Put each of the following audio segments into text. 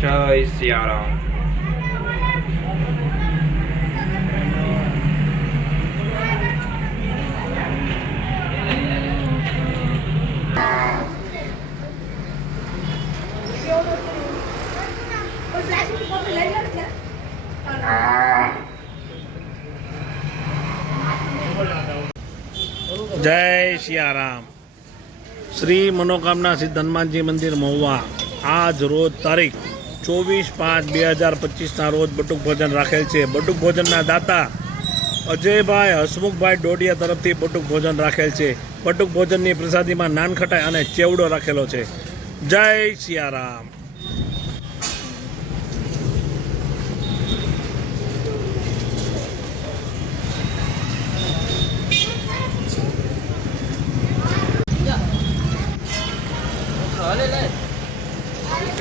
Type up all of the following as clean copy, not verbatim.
जय सियाराम। जय सियाराम। श्री मनोकामना सिद्ध हनुमानजी मंदिर महुआ आज रोज तारीख 24/5/2025 रोज बटुक भोजन राखेल छे। बटुक भोजनना दाता अजयभाई हसमुखभाई डोडिया तरफथी बटुक भोजन राखेल छे। बटुक भोजननी प्रसादीमां नानखटाई अने चेवड़ो राखेलो छे। जय सियाराम।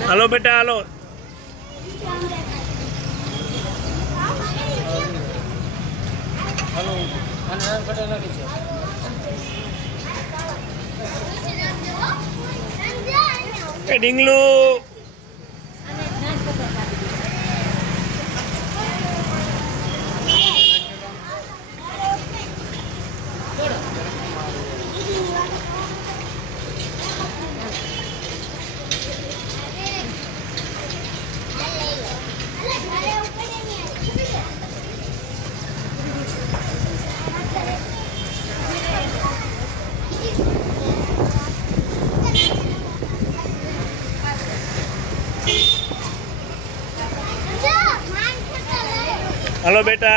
हेलो बेटा हेलो। ડીંગલू हेलो बेटा।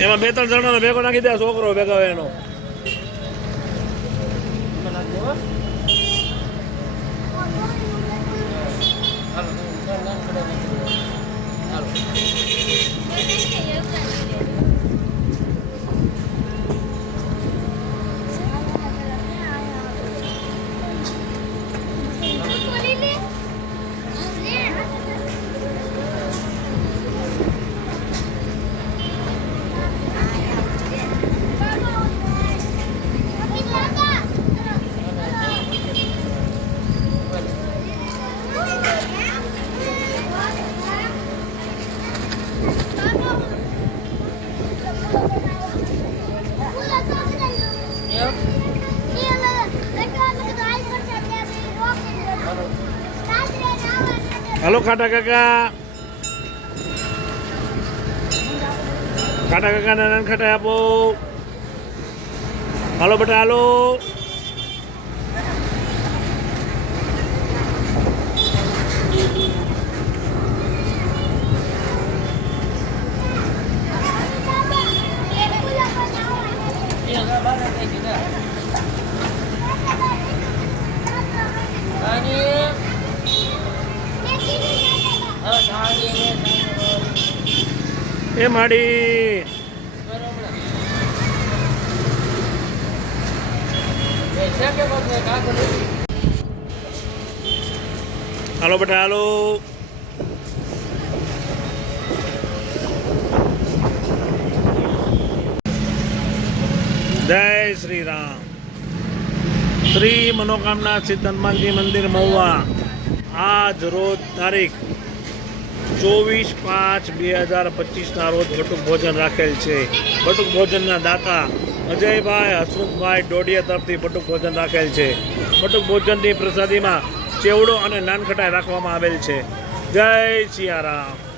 एमां 2-3 जणानो भेगो नाखी दे। छोकरो भेगो एनो हेलो खाटा काका। खाटा काका नान खटाई आपो। हेलो बेटा हेलो। ए माड़ी हेलो बेटा हेलो। जय श्री राम। श्री मनोकामना सिद्ध हनुमानजी मंदिर महुआ आज रोज तारीख 24/5/2025 रोज बटुक भोजन राखेल छे। बटुक भोजनना दाता अजयभाई हसमुखभाई डोडिया तरफथी बटुक भोजन राखेल छे। बटुक भोजननी प्रसादीमां चेवड़ो अने नानखटाई राखवामां आवेल छे। जय सियाराम।